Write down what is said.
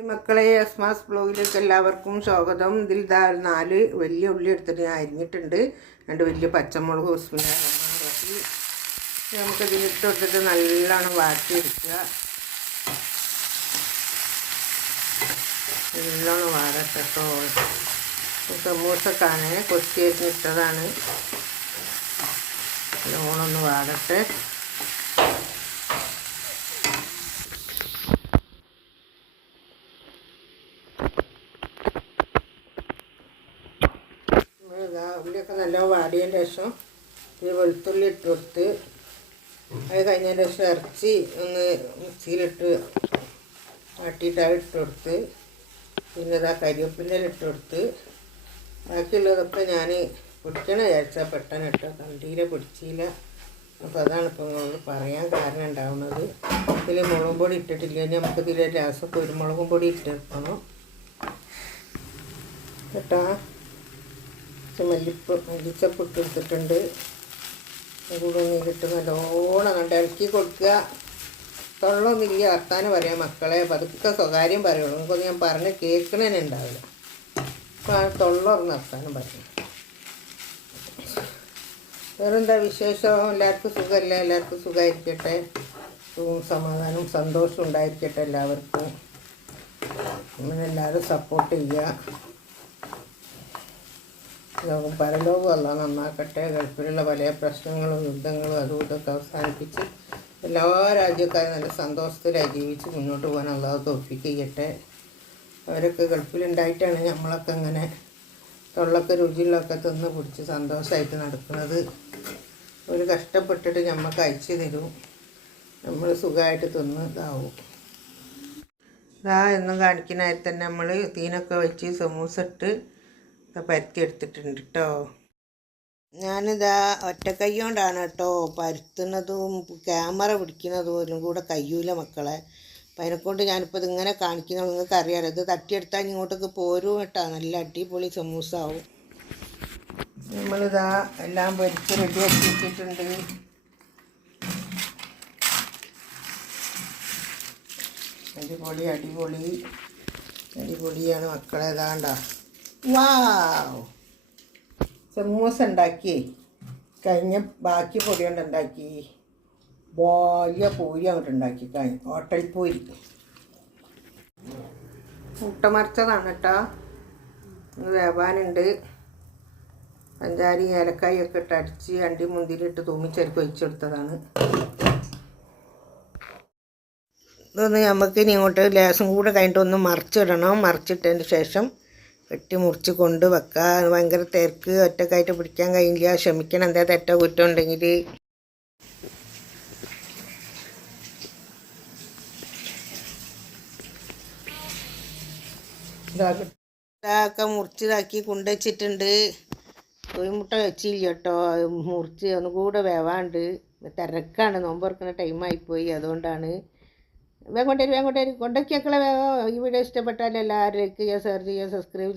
മക്കളെ എസ്മാസ് ബ്ലോഗിലേക്ക് എല്ലാവർക്കും സ്വാഗതം. ഇതിൽ 4 വലിയ ഉള്ളി എടുത്തിട്ട് ഞാൻ അരിഞ്ഞിട്ടുണ്ട്. 2 വലിയ പച്ചമുളക് റഹ്മാൻ. നമുക്കിതിലിട്ട് കൊടുത്തിട്ട് നല്ലോണം വാട്ടിയെടുക്കുക. നല്ലോണം വാടട്ടോ. സമൂസക്കാണ് കൊത്തിയരിഞ്ഞിട്ടതാണ്. നല്ലോണം വാടട്ടെ. ഉള്ളിയൊക്കെ നല്ല വാടിയതിന് ശേഷം ഈ വെളുത്തുള്ളി ഇട്ട് കൊടുത്ത് അത് കഴിഞ്ഞതിന് ശേഷം ഇറച്ചി ഒന്ന് മിക്സിയിലിട്ട് ആട്ടിയിട്ട് അത് ഇട്ട് കൊടുത്ത് പിന്നെ ഇതാ കരിവേപ്പിൻ്റെ ഇട്ട് കൊടുത്ത് ബാക്കിയുള്ളതൊക്കെ ഞാൻ പൊടിക്കണ വിചാരിച്ചാൽ പെട്ടെന്ന് ഇട്ട് കണ്ടിയില പൊടിച്ചില്ല. അപ്പോൾ അതാണ് ഇപ്പോൾ നിങ്ങളോട് പറയാൻ കാരണം ഉണ്ടാവുന്നത്. ഇതിൽ മുളകും പൊടി ഇട്ടിട്ടില്ല. നമുക്കിതിൽ ലാസ്റ്റ് കുരുമുളകും പൊടി ഇട്ടെടുക്കണം കേട്ടോ. മല്ലിച്ചപ്പ് ഇട്ടെടുത്തിട്ടുണ്ട്. അതുകൂടെ നീരിട്ട് നല്ലോണം കണ്ട് ഇളക്കി കൊടുക്കുക. തൊള്ളൊന്നുമില്ല വർത്താനം പറയാം മക്കളെ, പതുക്കെ സ്വകാര്യം പറയുള്ളൂ. നമുക്കൊന്ന് ഞാൻ പറഞ്ഞ് കേൾക്കണേനെ ഉണ്ടാവില്ല. അപ്പോൾ ആ തൊള്ളൊന്ന് വർത്താനം പറയും. വേറെന്താ വിശേഷം? എല്ലാവർക്കും സുഖമല്ലേ? എല്ലാവർക്കും സുഖമായിരിക്കട്ടെ. സുഖവും സമാധാനവും സന്തോഷവും ഉണ്ടായിരിക്കട്ടെ എല്ലാവർക്കും. നമ്മളെല്ലാവരും സപ്പോർട്ട് ചെയ്യുക. പരലോകം അല്ല നന്നാക്കട്ടെ. ഗൾഫിലുള്ള പല പ്രശ്നങ്ങളും യുദ്ധങ്ങളും അതും ഇതൊക്കെ അവസാനിപ്പിച്ച് എല്ലാ രാജ്യക്കാരും നല്ല സന്തോഷത്തിലായി ജീവിച്ച് മുന്നോട്ട് പോകാൻ അള്ളാഹു തൗഫീഖ് ചെയ്യട്ടെ. അവരൊക്കെ ഗൾഫിലുണ്ടായിട്ടാണ് നമ്മളൊക്കെ ഇങ്ങനെ തൊള്ളൊക്കെ രുചിയുള്ളൊക്കെ തിന്ന് പിടിച്ച് സന്തോഷമായിട്ട് നടക്കുന്നത്. ഒരു കഷ്ടപ്പെട്ടിട്ട് നമുക്ക് അയച്ചു തരും. നമ്മൾ സുഖമായിട്ട് തിന്ന് ഇതാവും. എന്നും കാണിക്കുന്നതായി തന്നെ നമ്മൾ തീനൊക്കെ വെച്ച് സമൂസ ഇട്ട് പരത്തി എടുത്തിട്ടുണ്ട് കേട്ടോ. ഞാനിതാ ഒറ്റക്കൈ കൊണ്ടാണ് കേട്ടോ പരത്തുന്നതും ക്യാമറ പിടിക്കുന്നതും ഒന്നും കൂടെ കഴിയൂല മക്കളെ. അപ്പം അതിനെക്കൊണ്ട് ഞാനിപ്പോൾ ഇതിങ്ങനെ കാണിക്കുന്നത് നിങ്ങൾക്ക് അറിയാമല്ലോ. ഇത് തട്ടിയെടുത്താൽ ഇങ്ങോട്ടേക്ക് പോരും കേട്ടോ. നല്ല അടിപൊളി സമൂസ ആവും. നമ്മളിതാ എല്ലാം പൊരിച്ച് റെഡിയാക്കി വെച്ചിട്ടുണ്ട്. അടിപൊളി അടിപൊളി അടിപൊളിയാണ് മക്കളെ. ഇതാണ്ട വാവ്, സമൂസ ഉണ്ടാക്കി കഴിഞ്ഞ ബാക്കി പൊടി കൊണ്ട് ഉണ്ടാക്കി വലിയ പൂരി അങ്ങോട്ട് ഉണ്ടാക്കി കഴിഞ്ഞു. ഹോട്ടൽ പൂരി മുട്ടമറിച്ചതാണ് കേട്ടോ. ഇത് വേവാനുണ്ട്. പഞ്ചാരിയും ഏലക്കായൊക്കെ ഇട്ട് അടിച്ച് അണ്ടി മുന്തിരിട്ട് തൂമിച്ചെടുക്ക് ഒഴിച്ചെടുത്തതാണ്. ഇതൊന്ന് നമുക്ക് ഇനി ഇങ്ങോട്ട് ലേശം കൂടെ കഴിഞ്ഞിട്ടൊന്ന് മറിച്ചിടണം. മറിച്ചിട്ടതിന് ശേഷം വെട്ടി മുറിച്ച് കൊണ്ട് വെക്കുക. ഭയങ്കര തിരക്ക് ഒറ്റക്കായിട്ട് പിടിക്കാൻ കഴിയില്ല. ക്ഷമിക്കണം എന്താ തെറ്റോ കുറ്റം ഉണ്ടെങ്കിൽ. ഇതൊക്കെ മുറിച്ചിതാക്കി കൊണ്ടുവച്ചിട്ടുണ്ട്. കോഴിമുട്ട വെച്ചില്ല കേട്ടോ. മുറിച്ച് ഒന്നുകൂടെ വേവാണ്ട്. തിരക്കാണ്, നോമ്പ് തുറക്കുന്ന ടൈമായിപ്പോയി. അതുകൊണ്ടാണ് വേഗം കൊണ്ടുവരും കൊണ്ടുവയ്ക്കാക്കളെ വേഗം. ഈ വീഡിയോ ഇഷ്ടപ്പെട്ടാൽ എല്ലാവരും ലൈക്ക് ചെയ്യുക, ഷെയർ ചെയ്യുക, സബ്സ്ക്രൈബ് ചെയ്യുക.